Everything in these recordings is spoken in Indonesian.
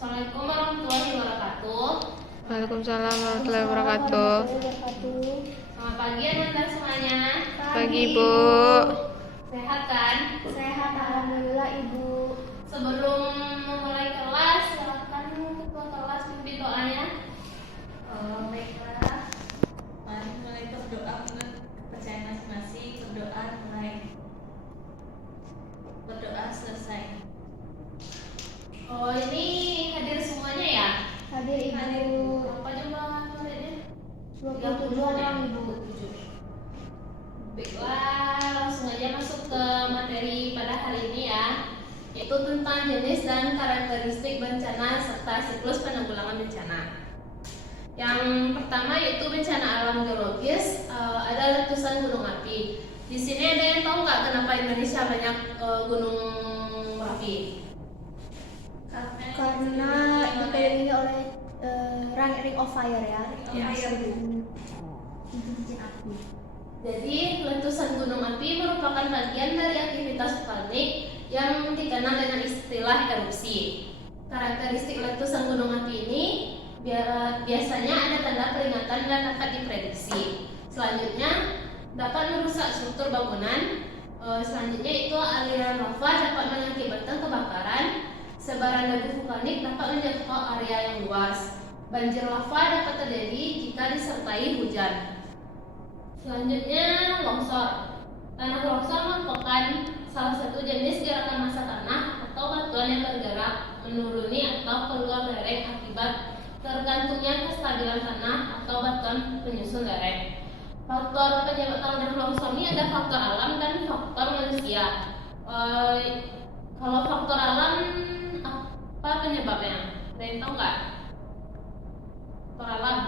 Assalamualaikum warahmatullahi wabarakatuh. Waalaikumsalam warahmatullahi wabarakatuh. Selamat pagi anak-anak semuanya. Pagi, Bu. Sehat kan? Sehat, alhamdulillah Ibu. Sebelum memulai kelas, silakan ketua kelas pimpin doanya. Baiklah, mari mulai berdoa menurut kepercayaan masing-masing. Berdoa mulai, berdoa selesai. Oh, ini hadir semuanya ya? Hadir Ibu. Berapa jumlah muridnya? 27 orang Ibu. 27. Baiklah, langsung aja masuk ke materi pada hari ini ya, yaitu tentang jenis dan karakteristik bencana serta siklus penanggulangan bencana. Yang pertama yaitu bencana alam geologis, ada letusan gunung api. Di sini ada yang tahu nggak kenapa Indonesia banyak gunung berapi? Karena dikelilingi oleh ring of fire ya. Cincin api. Jadi letusan gunung api merupakan bagian dari aktivitas vulkanik yang dikenal dengan istilah erupsi. Karakteristik letusan gunung api ini biasanya ada tanda peringatan dan dapat diprediksi. Selanjutnya dapat merusak struktur bangunan. Selanjutnya itu aliran lava dapat mengakibatkan kebakaran. Sebaran debu vulkanik dapat menjangkau area yang luas. Banjir lava dapat terjadi jika disertai hujan. Selanjutnya longsor. Tanah longsor merupakan salah satu jenis gerakan massa tanah atau batuan yang bergerak, menuruni atau keluar lereng akibat tergantungnya kestabilan tanah atau batuan penyusun lereng. Faktor penyebab tanah longsor ini ada faktor alam dan faktor manusia. Kalau faktor alam apa penyebabnya? Ada yang tahu nggak? Faktor alam.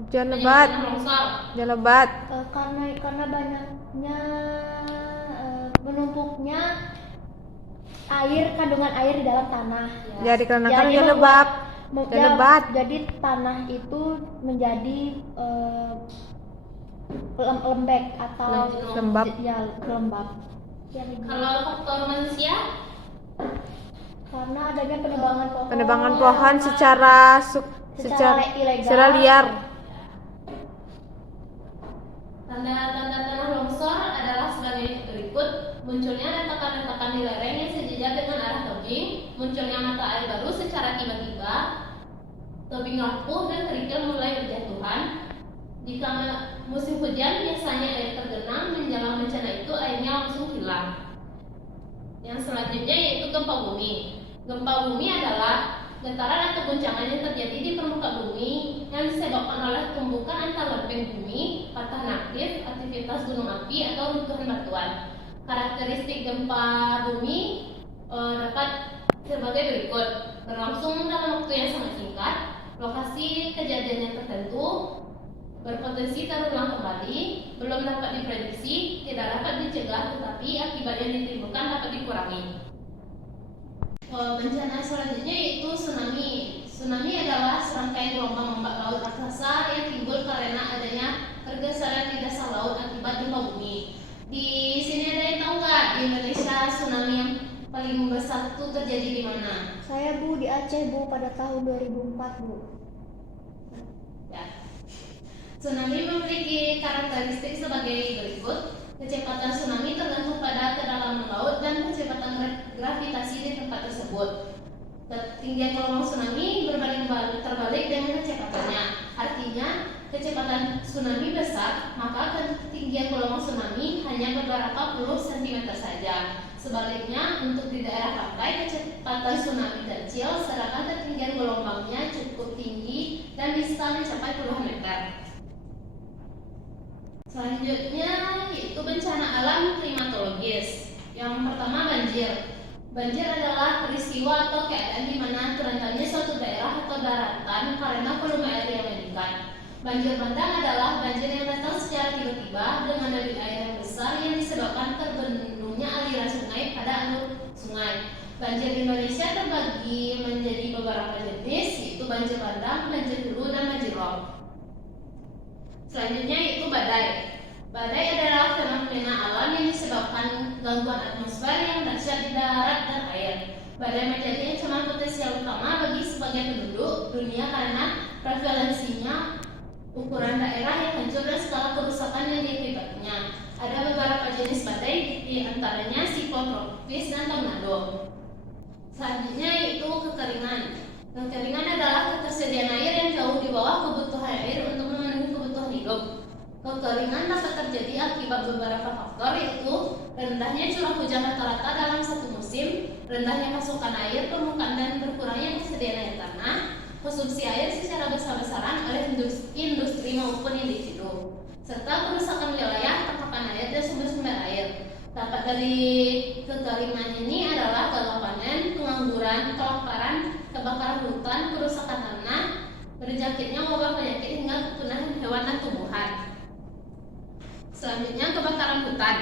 Hujan lebat. Hujan lebat. Karena banyaknya menumpuknya kandungan air di dalam tanah. Jadi karena hujan lebat. Hujan lebat. Jadi tanah itu menjadi lembek atau Lembab. Ya, lembab. Ya, Kalau faktor manusia, karena adanya Penebangan pohon secara ilegal. secara liar. tanda-tanda tanah longsor adalah sebagai berikut: munculnya retakan-retakan di lereng yang sejajar dengan arah tebing, munculnya mata air baru secara tiba-tiba, tebing rapuh dan kerikil mulai berjatuhan. Jika musim hujan, biasanya air tergenang, menjelang bencana itu airnya langsung hilang. Yang selanjutnya yaitu gempa bumi. Gempa bumi adalah getaran atau guncangan yang terjadi di permukaan bumi yang disebabkan oleh tumbukan antar lempeng bumi, patahan aktif, aktivitas gunung api atau runtuhan batuan. Karakteristik gempa bumi dapat sebagai berikut: berlangsung dalam waktu yang sangat singkat, lokasi kejadiannya tertentu, berpotensi terulang kembali, belum dapat diprediksi, tidak dapat dicegah, tetapi akibat yang ditimbulkan dapat dikurangi. Bencana selanjutnya yaitu tsunami. Tsunami adalah serangkaian gelombang ombak laut raksasa yang timbul karena adanya pergeseran di dasar laut akibat gempa bumi. Di sini ada yang tahu nggak di Indonesia tsunami yang paling besar itu terjadi di mana? Saya Bu di Aceh Bu pada tahun 2004 Bu. Ya. Tsunami memiliki karakteristik sebagai berikut: kecepatan tsunami tergantung pada kedalaman laut dan kecepatan gravitasi di tempat tersebut. Ketinggian gelombang tsunami terbalik dengan kecepatannya. Artinya, kecepatan tsunami besar, maka ketinggian gelombang tsunami hanya beberapa puluh sentimeter saja. Sebaliknya, untuk di daerah pantai, kecepatan tsunami kecil, sedangkan ketinggian gelombangnya cukup tinggi dan bisa mencapai puluhan meter. Selanjutnya yaitu bencana alam klimatologis. Yang pertama banjir. Banjir adalah peristiwa atau keadaan di mana terentannya suatu daerah atau daratan karena volume air yang meningkat. Banjir bandang adalah banjir yang datang secara tiba-tiba dengan debit air yang besar yang disebabkan terbendungnya aliran sungai pada alur sungai. Banjir di Indonesia terbagi menjadi beberapa jenis, yaitu banjir bandang, banjir hulu, dan banjir rob. Selanjutnya yaitu badai. Badai adalah fenomena alam yang disebabkan gangguan atmosfer yang dahsyat di darat dan air. Badai menjadi ancaman potensial utama bagi sebagai penduduk dunia karena prevalensinya ukuran daerah yang hancur dan skala kerusakan yang diakibatnya. Ada beberapa jenis badai, di antaranya siklon tropis dan tornado. Selanjutnya yaitu kekeringan. Kekeringan adalah ketersediaan air yang jauh di bawah kebutuhan air untuk memenuhi kebutuhan hidup. Kekeringan dapat terjadi akibat beberapa faktor, yaitu rendahnya curah hujan rata-rata dalam satu musim, rendahnya pasokan air permukaan dan berkurangnya kesediaan air tanah, konsumsi air secara besar-besaran oleh industri maupun individu, serta kerusakan wilayah, tangkapan air dan sumber-sumber air. Dampak dari kekeringan ini adalah gagal panen, pengangguran, kelaparan, kebakaran hutan, kerusakan tanah, berjangkitnya wabah penyakit hingga kepunahan hewan dan tumbuhan. Selanjutnya kebakaran hutan.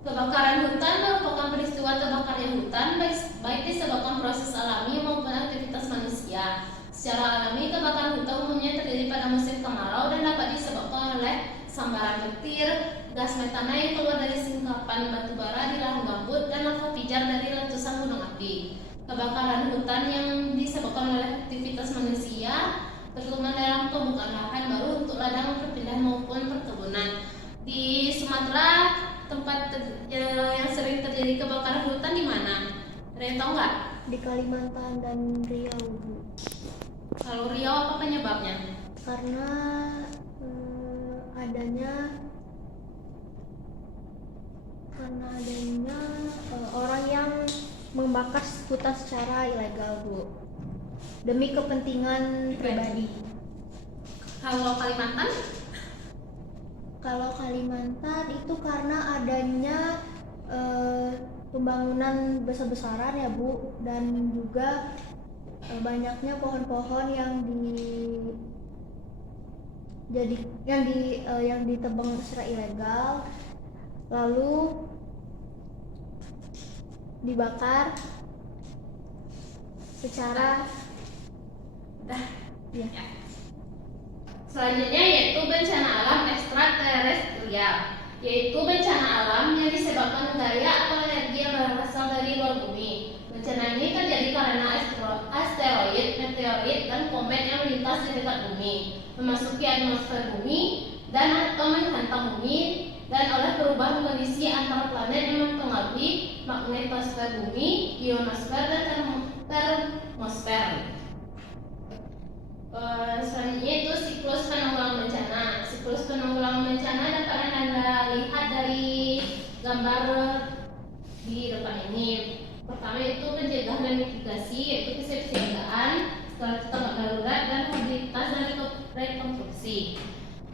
Kebakaran hutan merupakan peristiwa terbakarnya hutan baik disebabkan proses alami maupun aktivitas manusia. Secara alami, kebakaran hutan umumnya terjadi pada musim kemarau dan dapat disebabkan oleh sambaran petir, gas metana yang keluar dari singkapan batu bara di lahan gambut, dan lava pijar dari letusan gunung api. Kebakaran hutan yang disebabkan oleh aktivitas manusia terutama dalam pembukaan lahan baru untuk ladang perpindahan maupun perkebunan. Di Sumatera, tempat yang sering terjadi kebakaran hutan di mana? Ada yang tahu nggak? Di Kalimantan dan Riau, Bu. Kalau Riau apa penyebabnya? Karena adanya orang yang membakar hutan secara ilegal, Bu, demi kepentingan pribadi. Kalau Kalimantan? Kalau Kalimantan itu karena adanya pembangunan besar-besaran ya, Bu, dan juga banyaknya pohon-pohon yang ditebang secara ilegal lalu dibakar secara ya. Selanjutnya yaitu bencana alam ekstraterestrial, yaitu bencana alam yang disebabkan daya atau energi yang berasal dari luar bumi. Bencana ini terjadi karena asteroid, meteorit, dan komet yang melintas di dekat bumi, memasuki atmosfer bumi dan atau menghantam bumi, dan oleh perubahan kondisi antara planet yang mempengaruhi magnetosfer bumi, ionosfer, dan termosfer. Selanjutnya itu siklus penanggulangan bencana. Siklus penanggulangan bencana dapat Anda lihat dari gambar di depan ini. Pertama itu pencegahan dan mitigasi, yaitu kesiapsiagaan, setelah itu tanggap darurat, dan mobilitas dan rekonstruksi.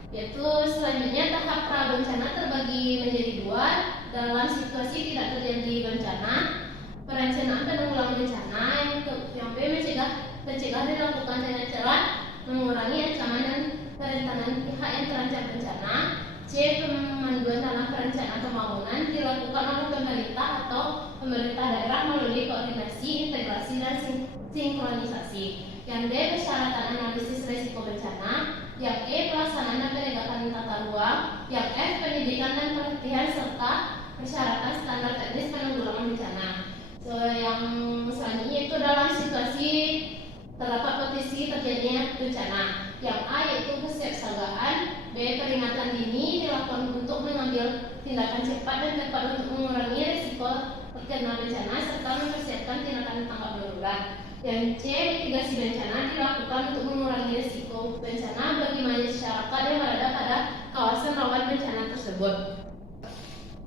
Yaitu selanjutnya tahap pra bencana terbagi menjadi dua. Dalam situasi tidak terjadi bencana, perencanaan penanggulangan bencana, yang B pencegahan dilakukan dengan cara mengurangi ancaman dan kerentanan pihak yang terancam bencana. C pemanduan dalam perencanaan pembangunan dilakukan oleh pemerintah atau pemerintah daerah melalui koordinasi, integrasi, dan sinkronisasi. Yang D persyaratan analisis risiko bencana. Yang E pelaksanaan dan penegakan tata ruang. Yang F pendidikan dan pelatihan serta persyaratan standar teknis penanggulangan bencana. Yang selanjutnya itu dalam situasi terdapat potensi terjadinya bencana. Yang A yaitu kesiapsiagaan. B peringatan dini dilakukan untuk mengambil tindakan cepat dan tepat untuk mengurangi risiko terkena bencana serta mempersiapkan tindakan tanggap darurat. Yang C mitigasi bencana dilakukan untuk mengurangi risiko bencana bagi masyarakat yang berada pada kawasan rawan bencana tersebut.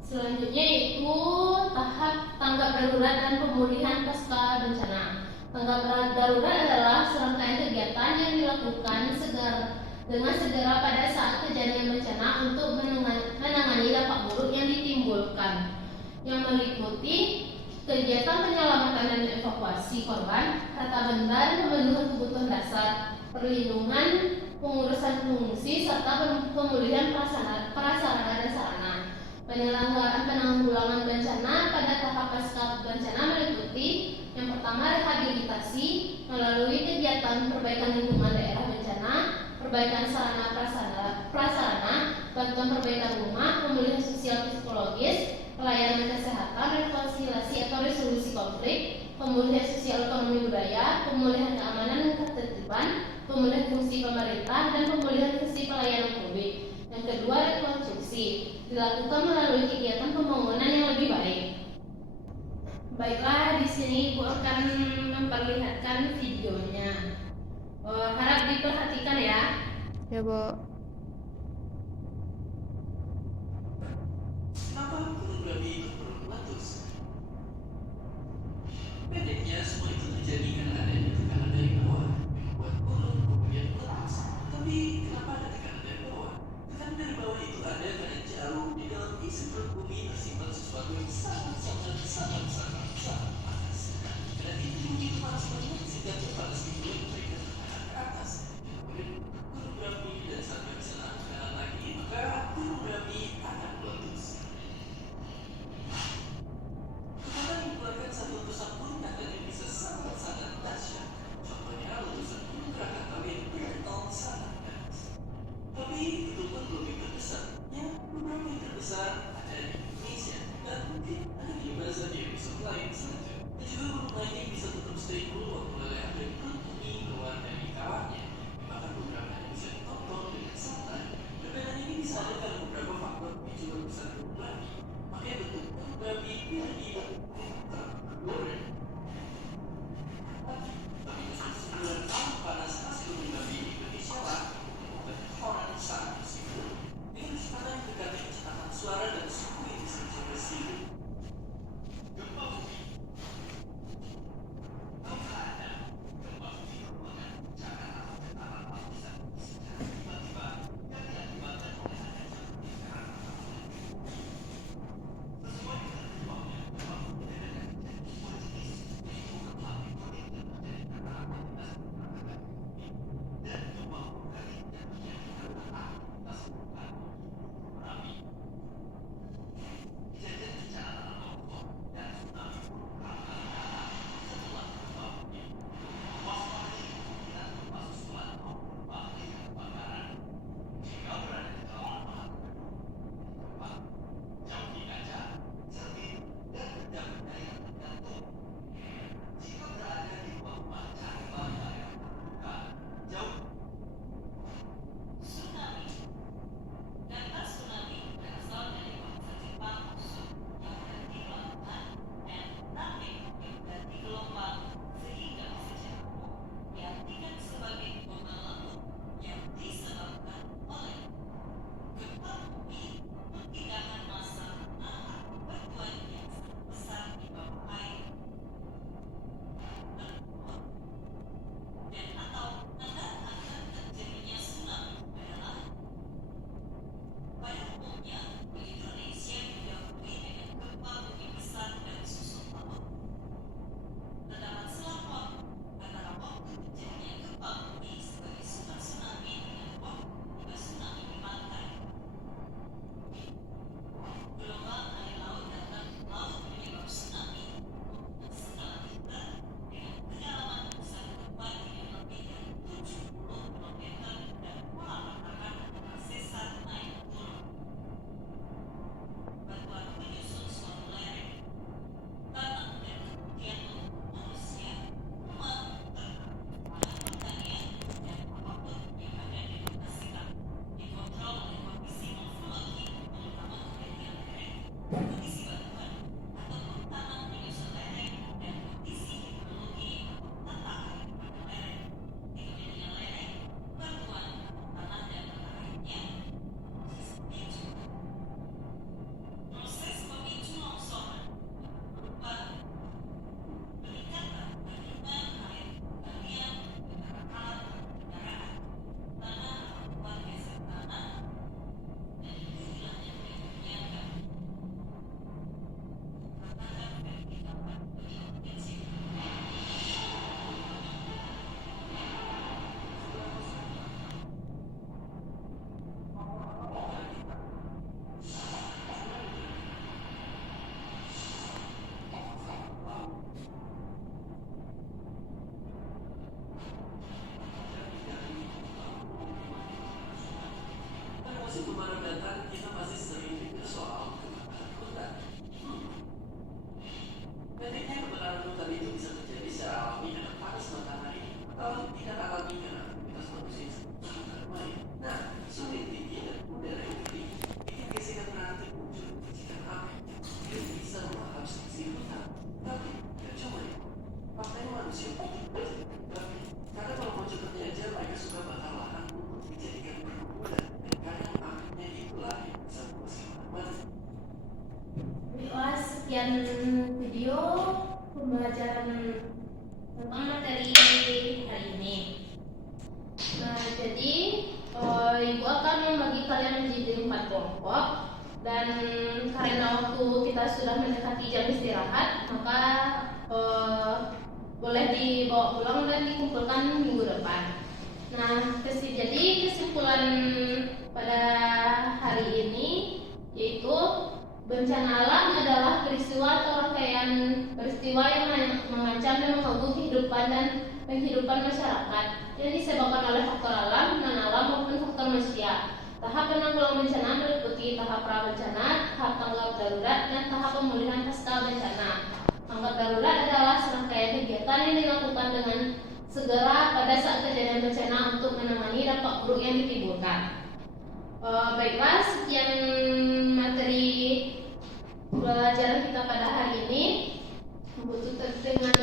Selanjutnya yaitu tahap tanggap darurat dan pemulihan pasca bencana. Tanggap darurat adalah serangkaian kegiatan yang dilakukan dengan segera pada saat kejadian bencana untuk menangani dampak buruk yang ditimbulkan, yang meliputi kegiatan penyelamatan dan evakuasi korban, rata benda dan pemenuhan kebutuhan dasar, perlindungan, pengurusan pengungsi, serta pemulihan prasarana dan sarana. Penyelenggaraan penanggulangan bencana pada tahap pasca bencana meliputi yang pertama rehabilitasi melalui kegiatan perbaikan lingkungan daerah bencana, perbaikan sarana prasarana, bantuan perbaikan rumah, pemulihan sosial psikologis, pelayanan kesehatan, rekonsiliasi atau resolusi konflik, pemulihan sosial ekonomi budaya, Baiklah, di sini Ibu akan memperlihatkan videonya. Harap diperhatikan ya. Ya, Bu. Kenapa gunung berapi itu perlu meletus? Pendeknya, semua itu terjadi karena adanya tekanan dari bawah yang membuat gunung kemudian meletus. Tapi kenapa ada tekanan dari bawah? Tekanan dari bawah itu ada karena jauh di dalam isi perut bumi tersimpan sesuatu yang sangat panas. Dan itu begitu panas banget sehingga panas itu memberikan tekanan ke atas. Kemudian gunung berapi dan saat yang bisa nahan tekanan lagi, maka gunung berapi akan meletus. Kekuatan yang dikeluarkan saat letusan pun katanya bisa sangat dahsyat. Contohnya letusan gunung Krakatau yang bertahun sangat panas. Tapi itu pun belum yang terbesar. Ya, beberapa yang terbesar ada di Indonesia dan mungkin ada di mana saja yang bisa lain saja. Dan juga gunung lain yang bisa tetap stay cool waktu lelehan dari perut bumi keluar dari kawahnya. Bahkan beberapa yang bisa ditonton dengan santai. Perbedaan ini bisa ada karena beberapa faktor pemicu letusan gunung berapi. Makanya bentuk gunung berapi tidak goreng. Tapi justru sembilan tahun panas khas gunung berapi di Indonesia lah membuat orang sangat tersinggung dengan kecepatan yang dekat dengan kecepatan suara dan suhu yang bisa mencapai 1000. Gempa bumi. Gempa bumi merupakan guncangan alam dan alam lapisan secara tiba-tiba yang diakibatkan oleh adanya lingkaran alam. Sesuai dengan peluangnya, gempa bumi akan terjadi Jadi Ibu akan membagi kalian menjadi 4 kelompok, dan karena waktu kita sudah mendekati jam istirahat, maka boleh dibawa pulang dan dikumpulkan minggu depan. Nah, jadi kesimpulan pada hari ini yaitu bencana alam adalah peristiwa atau rangkaian peristiwa yang mengancam dan mengganggu kehidupan dan penghidupan masyarakat yang disebabkan oleh faktor alam, non-alam maupun faktor manusia. Tahap penanggulangan bencana meliputi tahap pra-bencana, tahap tanggap darurat, dan tahap pemulihan pasca bencana. Tanggap darurat adalah serangkaian kegiatan yang dilakukan dengan segera pada saat kejadian bencana untuk menangani dampak buruk yang ditimbulkan. Baiklah, sekian materi pelajaran kita pada hari ini. Tutup dengan